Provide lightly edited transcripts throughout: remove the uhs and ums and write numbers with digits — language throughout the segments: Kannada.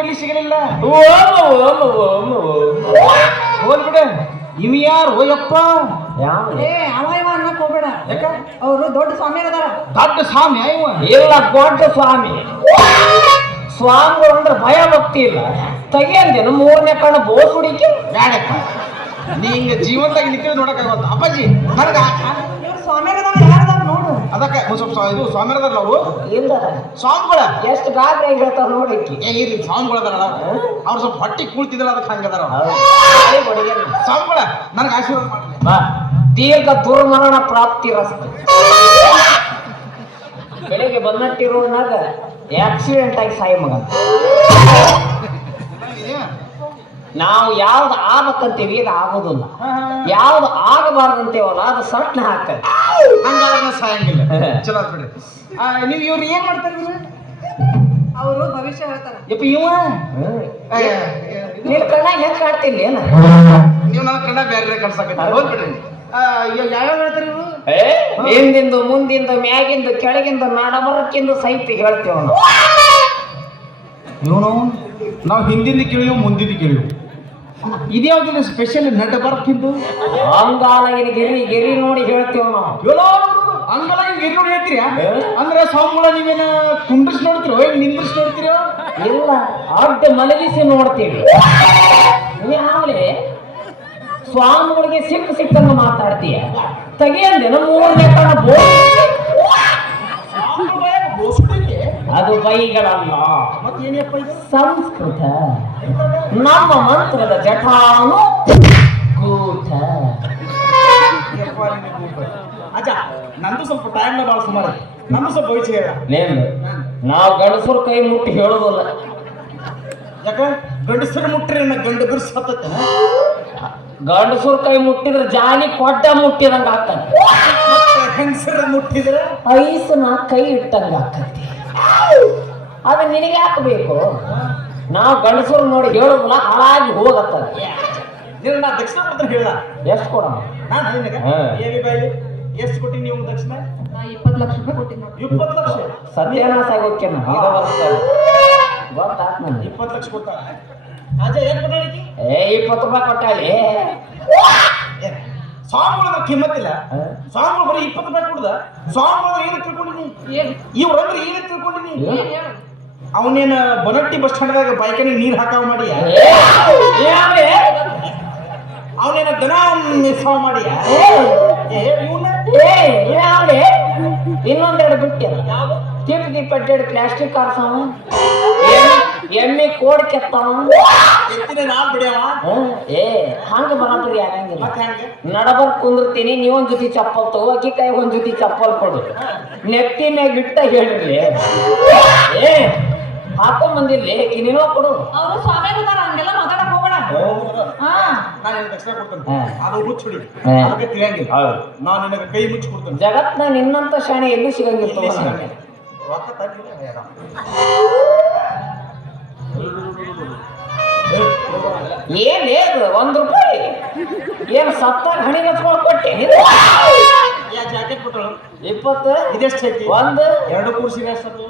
ಎಲ್ಲಿ ಸಿಗಲಿಲ್ಲ. ಹೋಗ್ಬಿಡ. ಇವ್ ಯಾರು ಹೋಯಪ್ಪ? ಅವ ಅನ್ನಕ್ ಹೋಗ್ಬೇಡ. ಯಾಕ ಅವರು ದೊಡ್ಡ ಸ್ವಾಮಿ ಅದಾರ. ದೊಡ್ಡ ಸ್ವಾಮಿ ಇವ? ಇಲ್ಲ, ದೊಡ್ಡ ಸ್ವಾಮಿ. ಸ್ವಾಮಿಗಳು ಅಂದ್ರೆ ಭಯ ಭಕ್ತಿ ಇಲ್ಲ. ತೆಗಿಯಂದೇನು ಮೂರನೇ ಕಣ ಬೋಸ್ ಹುಡುಕಿ ಬ್ಯಾಡಪ್ಪ. ನೀ ಹಿಂಗ ಜೀವಂತಾಗಿ ನಿಂತ ನೋಡಕ್ಕಾಗತ್ತ. ಅಪ್ಪಾಜಿ ನನಗ ಸ್ವಾಮಿ ಯಾರದಾರ ನೋಡು. ಅದಕ್ಕೆ ಸ್ವಲ್ಪ ಇದು ಸ್ವಾಮಿರದಾರಲ್ಲ ಅವರು. ಇಲ್ಲ, ಸ್ವಾಮಿಗಳ ಎಷ್ಟು ಗಾಬರಿ ಹೇಳ್ತಾವ ನೋಡಿಕ್ಕಿ. ಇರ್ಲಿ ಸ್ವಾಮಿಗಳದಾರಲ್ಲ ಅವ್ರು ಸ್ವಲ್ಪ ಹೊಟ್ಟಿ ಕೂಳ್ತಿದ್ರಲ್ಲ ಅದಕ್ಕೆ ಹಂಗದಾರ ಸ್ವಾಮಿಗಳ. ನನಗೆ ಆಶೀರ್ವಾದ ಮಾಡಲಿ. ದೀರ್ಘ ದುರ್ಮರಣ ಪ್ರಾಪ್ತಿ ರಸ್ತೆ. ಬೆಳಿಗ್ಗೆ ಬನ್ನಟ್ಟಿ ರೋಡ್ನಾಗ ಆಕ್ಸಿಡೆಂಟ್ ಆಗಿ ಸಾಯಿ ಮಗ. ನಾವು ಯಾವ್ದು ಆಗ್ಬೇಕಂತೀವಿ ಈಗ ಆಗೋದಿಲ್ಲ, ಯಾವ್ದು ಆಗಬಾರ್ದಂತೇವಲ್ಲ ಅದು ಸಟ್ನ ಹಾಕ್ತದೆ. ಹಂಗಾದ್ರೆ ಸಾಯಂಗಿಲ್ಲ. ಚಲೋ ಬಿಡ್ರಿ. ನೀವು ಇವ್ರು ಏನ್ ಮಾಡ್ತಾರೆ? ಅವರು ಭವಿಷ್ಯ ಹೇಳ್ತಾರ. ಯಪ್ಪ ಇವ ನೀನ್ ಕಣ್ಣ ಹೆಂಗ್ ಕಾಡ್ತಿಲ್ಲ ಏನ? ನೀವು ನನ್ನ ಕಣ್ಣ ಬೇರೆ ಕಳ್ಸಾಕ ಹೋಗ್ಬಿಡ್ರಿ. ಯಾವ್ಯಾವ ಹೇಳ್ತಾರೆ ಇವರು? ಹಿಂದಿಂದು ಮುಂದಿಂದು ಮ್ಯಾಗಿಂದು ಕೆಳಗಿಂದು ನಡಬರಕ್ಕಿಂದು ಸಹಿತ ಹೇಳ್ತೇವ ಇವನು. ನಾವು ಹಿಂದಿಂದ ಕೇಳಿವು ಮುಂದಿಂದ ಕೇಳಿವು. ಇದ್ಯಾವ್ದಿಲ್ಲ ಸ್ಪೆಷಲ್ ನಟ ಬರ್ಕಿಂದು ಅಂಗಾಲಗಿನ ಗಿರಿ ನೋಡಿ ಹೇಳ್ತೇವ ನಾವು. ಹಂಗಲ್ಲ ಗಿರಿ ನೋಡಿ ಹೇಳ್ತೀರ ಅಂದ್ರೆ ಸ್ವಾಮಿಗಳ ನೀವೇನ ಕುಂಡ್ರಿಸಿ ನೋಡ್ತಿರೋ ನಿಂದ್ರಿಸಿ ನೋಡ್ತಿರೋ? ಇಲ್ಲ, ಅಡ್ಡ ಮಲಗಿಸಿ ನೋಡ್ತೀವಿ. ಆಮೇಲೆ ಸ್ವಾಮಿಗಳಿಗೆ ಸಿಕ್ಕಂಗ ಮಾತಾಡ್ತೀಯ. ತೆಗಿಯಂದೇನ ಮೂರನೇ ಕಣ ಅದು ಬೈಗಳಲ್ಲ, ಮತ್ತೇನಪ್ಪ ಇದು? ಸಂಸ್ಕೃತ. ನಮ್ಮ ಮಂತ್ರದ ಜಠಾನು ಗೂಟ. ಅಜ್ಜ ನಂದು ಸ್ವಲ್ಪ ಟೈಮ್ನ ಭಾಳ ಸುಮಾರು. ನಂದು ಸ್ವಲ್ಪ ವಯಸ್ಸು ಹೇಳ. ನಾವು ಗಂಡಸರು ಕೈ ಮುಟ್ಟಿ ಹೇಳೋದಿಲ್ಲ. ಯಾಕ ಗಂಡಸರು ಮುಟ್ಟ್ರಿ ಗಂಡ ಬಿರ್ಸ್ ಹತ್ತ. ಗಂಡಸರು ಕೈ ಮುಟ್ಟಿದ್ರೆ ಜಾಲಿ ಕೊಡ್ಡ ಮುಟ್ಟಿದಂಗ ಆಗ್ತದೆ. ಹೆಂಗಸರ ಮುಟ್ಟಿದ್ರೆ ಐಸನ ಕೈ ಇಟ್ಟಂಗ ಆಕತಿ. ಅದು ನಿನಗೆ ಹಾಕಬೇಕು. ನಾವು ಗಂಡಸರು ನೋಡಿ ಹೇಳೋದಿಲ್ಲ, ಹಾಳಾಗಿ ಹೋಗತ್ತದ. ನಾ ದಕ್ಷಿಣ ಕೊಡ್ತಾರೆ ಹೇಳ. ಎಷ್ಟು ಕೊಡ? ಎಷ್ಟು ಕೊಟ್ಟಿ ನೀವು ದಕ್ಷಿಣ? 20 ಲಕ್ಷ ರೂಪಾಯಿ ಕೊಟ್ಟಿನಿ. 20 ಲಕ್ಷ? ಸತ್ಯಾನಾಶ ಆಗೋಕೆ ಗೊತ್ತಾತ್ ನನ್ಗೆ. 20 ಲಕ್ಷ ಕೊಟ್ಟಾಳ. ಅಜ್ಜ ಏನ್ ಕೊಟ್ಟಾಳಿಕಿ? 20 ರೂಪಾಯಿ ಕೊಟ್ಟಾಳಿ. ಸ್ವಾಮಿಗಳ ಕಿಮ್ಮತ್ತಿಲ್ಲ. ಸ್ವಾಮಿಗಳು ಬರೀ 20 ರೂಪಾಯಿ ಕೊಡುದ? ಸ್ವಾಮಿಗಳು ಏನು ತಿಳ್ಕೊಂಡಿನಿ? ಇವ್ರಂದ್ರೆ ಏನು ತಿಳ್ಕೊಂಡಿನಿ? ಅವನೇನ ಬನಟ್ಟಿ ಬಸ್ ಸ್ಟ್ಯಾಂಡ್ದಾಗ ಬೈಕಲ್ಲಿ ನೀರು ಹಾಕಾವ ಮಾಡಿ ಅವನೇನ ದನ ಸಾವು ಮಾಡಿ ಇನ್ನೊಂದೆರಡು ಬಿಟ್ಟು ತಿಪ್ಪಟ್ಟೆರಡು ಪ್ಲಾಸ್ಟಿಕ್ ಕಾರ್ಸಾವ, ಎಮ್ಮೆ ಕೋಡ್ ಕೆತ್ತಾವ. ಹಂಗ ಬರಾಬರಿ ಆಗಂಗಿಲ್ಲ. ನಡಬರ್ ಕುಂದಿರ್ತೀನಿ, ನೀವೊಂದ್ ಜೊತೆ ಚಪ್ಪಲ್ ತಗೋ, ಅಕ್ಕಿ ಕೈ ಒಂದ್ ಜೊತೆ ಚಪ್ಪಲ್ ಕೊಡು. ನೆತ್ತಿ ಮ್ಯಾಗ ಇಟ್ಟ ಹೇಳಿರ್ಲಿ ಹಾಕೊಂಬಂದಿರ್ಲಿ ನೀನೋ ಕೊಡು. ಅವರು ಸ್ವಾಮಿ ಅದಾರ, ಹಂಗೆಲ್ಲ ಮಾತಾಡಕ್ ಹೋಗ್ಬೇಡ. ನಾನು ನಿನಗೆ ಕೈ ಮುಚ್ಚಿ ಕೊಡ್ತೇನೆ. ಜಗತ್ನ ನಿನ್ನಂತ ಶಾಣೆ ಎಲ್ಲೂ ಸಿಗಂಗಿಲ್ಲ. ಏನ್ ಅದು 1 ರೂಪಾಯಿ ಏನ್ ಸತ್ತಾಗ ಹಣಿ ಹಚ್ಕೊಂಡು ಕೊಟ್ಟೆ? ಜಾಕೆಟ್ ಕೊಟ್ಟಳು 20. ಇದೆಷ್ಟು ಐತಿ? 1 2 ಕೂರ್ಸಿ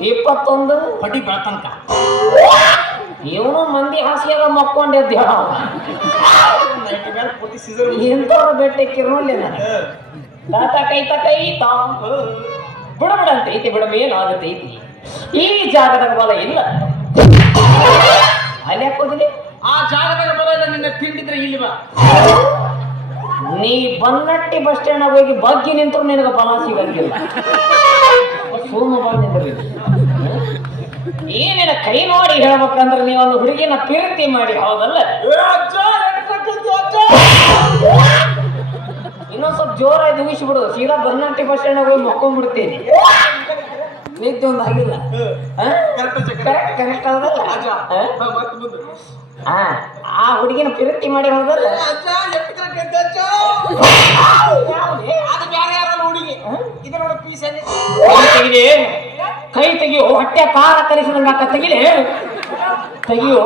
21 ಪಟಿ ಬೆಳತನಕ. ಇವನು ಮಂದಿ ಹಾಸಿಗೆಗ ಮಕ್ಕೊಂಡಿದ್ದ ಇಂಥವ್ರ ಬೆಟ್ಟಕ್ಕಿರೋಲ್ಲ. ತಾತ ಕೈತ ಬಿಡಬಿಡಂತ ಐತಿ, ಬಿಡ ಮೇಲಾಗತೈತಿ. ಈ ಜಾಗದಾಗ ಬಲ ಇಲ್ಲ, ಅಲ್ಲಿ ಹಾಕೋದಿಲ್ಲ. ಆ ಜಾಗದಾಗ ಬಲ ಇಲ್ಲ. ನಿನ್ನ ತಿಂಡಿದ್ರೆ ಇಲ್ಲಿ ಬಾ. ನೀ ಬನ್ನಟ್ಟಿ ಬಸ್ ಸ್ಟ್ಯಾಂಡ್ ಹೋಗಿ ಬಗ್ಗಿ ನಿಂತರು ನಿನಗೆ ಬಲ ಸಿಗಂಗಿಲ್ಲ. ಸೋಮ ಬಂದಿದ್ರಿ ಏನೇನ ಕೈ ನೋಡಿ ಹೇಳ್ಬೇಕಂದ್ರೆ ನೀವೊಂದು ಹುಡುಗಿನ ಪ್ರೀತಿ ಮಾಡಿ, ಹೌದಲ್ಲ? ಇನ್ನೊಂದ್ ಸ್ವಲ್ಪ ಜೋರಾಗಿ ಊಹಿಸ್ಬಿಡು, ಸೀದಾ ಬನ್ನಟ್ಟಿ ಬಸ್ ಸ್ಟ್ಯಾಂಡ್ ಹೋಗಿ ಮಕ್ಕೊಂಡ್ಬಿಡ್ತೀನಿ. ನಿದ್ದೆ ಒಂದು ಆಗಿಲ್ಲ. ಕರೆಕ್ಟ್ ಹೌದಲ್ಲ? ಆ ಹುಡುಗಿನ ಪ್ರೀತಿ ಮಾಡಿ, ಹೌದಲ್ಲ? ಕೈ ತೆಗಿಯೋ, ಹೊಟ್ಟೆ ಕಾರ ಕಲಿಸಿದಂಗ ತೆಗಿಲಿ ತೆಗಿಯೋ.